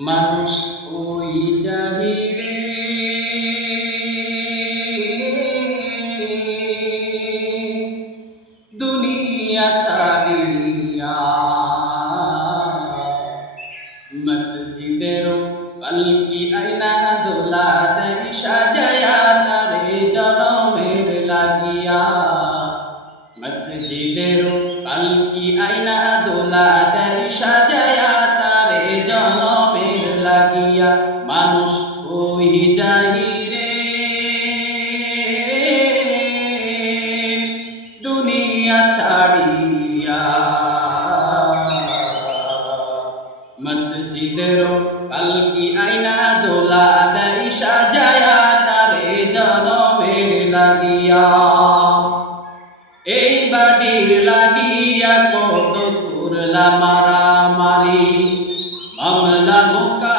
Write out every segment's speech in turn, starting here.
মানুষ ওই জাহিরে। দুনিয়া ছাড়িয়া মসজিদের পালকি আইনা দোলা দেয় সাজায়া তারে জনমের লাগিয়া। মসজিদের পালকি আইনা দোলা ওই যাই রে দুনিয়া ছাড়িয়া মসজিদের পালকি আইনা দোলা দেয়, সাজায়া তারে জনমের লাগিয়া। এই বাড়ির লাগিয়া কত করলা মারামারি, মামলা মোকাদ্দমা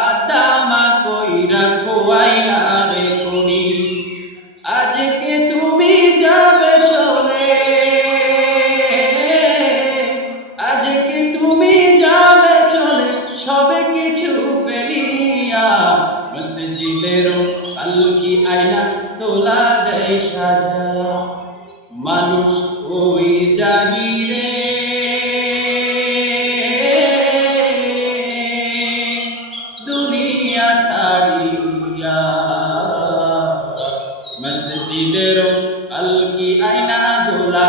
আজকে তুমি যাবে চলে? আজকে তুমি যাবে চলে? সবে কিছু পেরিয়া মসজিদের আলকি আয়না তোলা দেয় সাজা। মানুষ ওই জানি মসজিদের আলকি আইনা দোলা